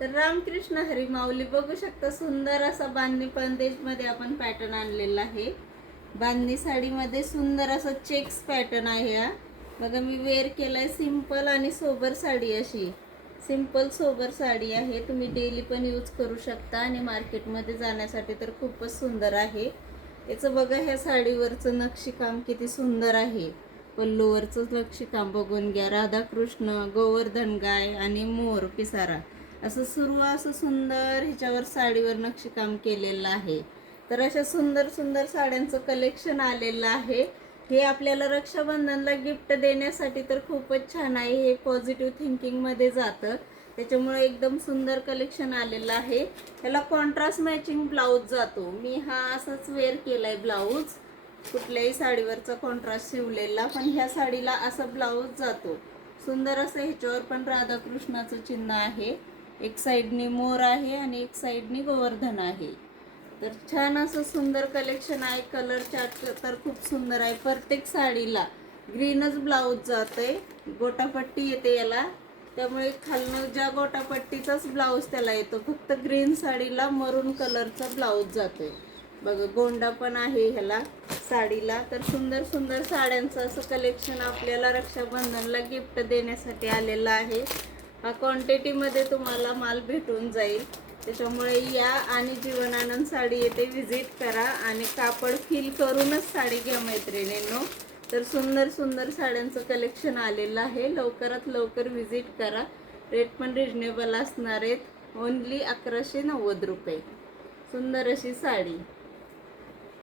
तर रामकृष्ण हरी माऊली, बघू शकता सुंदर असा बांधणी मध्ये आपण पॅटर्न आणलेला आहे. बांधणी साडीमध्ये सुंदर असा चेक्स पॅटर्न आहे हा. बघा मी वेअर केलाय. सिंपल आणि सोबर साडी, अशी सिंपल सोबर साडी आहे. तुम्ही डेली पण यूज करू शकता आणि मार्केटमध्ये जाण्यासाठी तर खूपच सुंदर आहे. याचं बघा ह्या साडीवरचं नक्षीकाम किती सुंदर आहे. पल्लूवरचं नक्षीकाम बघून घ्या. राधाकृष्ण, गोवर्धन गाय आणि मोर पिसारा असं असं सुंदर ह्याच्यावर साडीवर नक्षीकाम केलेलं आहे. तर अशा सुंदर सुंदर साड्यांचं कलेक्शन आलेलं आहे. हे आपल्याला रक्षाबंधनला गिफ्ट देण्यासाठी तर खूपच छान आहे. हे पॉझिटिव्ह थिंकिंगमध्ये जातं, त्याच्यामुळे एकदम सुंदर कलेक्शन आलेलं आहे. ह्याला कॉन्ट्रास्ट मॅचिंग ब्लाऊज जातो. मी हा असाच वेअर केलाय ब्लाऊज, कुठल्याही साडीवरचा कॉन्ट्रास्ट शिवलेला, पण ह्या साडीला असा ब्लाऊज जातो. सुंदर असं ह्याच्यावर पण राधाकृष्णाचं चिन्ह आहे. एक साईडनी मोर आहे आणि एक साईडनी गोवर्धन आहे. तर छान असं सुंदर कलेक्शन आहे. कलर चार्ट तर खूप सुंदर आहे. प्रत्येक साडीला ग्रीनच ब्लाऊज जाते, गोटापट्टी येते याला, त्यामुळे खालनं ज्या गोटापट्टीचाच ब्लाऊज त्याला येतो. फक्त ग्रीन साडीला मरून कलरचा ब्लाऊज जातोय. बघा गोंडा पण आहे ह्याला साडीला. तर सुंदर सुंदर साड्यांचं असं कलेक्शन आपल्याला रक्षाबंधनला गिफ्ट देण्यासाठी आलेलं आहे. हा क्वांटिटीमध्ये तुम्हाला माल भेटून जाईल, त्याच्यामुळे या आणि जीवनानंद साडी येथे व्हिजिट करा आणि कापड फील करूनच साडी घ्या मैत्रिणींनो. तर सुंदर सुंदर साड्यांचं कलेक्शन आलेलं आहे. लवकरात लवकर व्हिजिट करा. रेट पण रिजनेबल असणार आहेत. ओन्ली 1190 रुपये. सुंदर अशी साडी.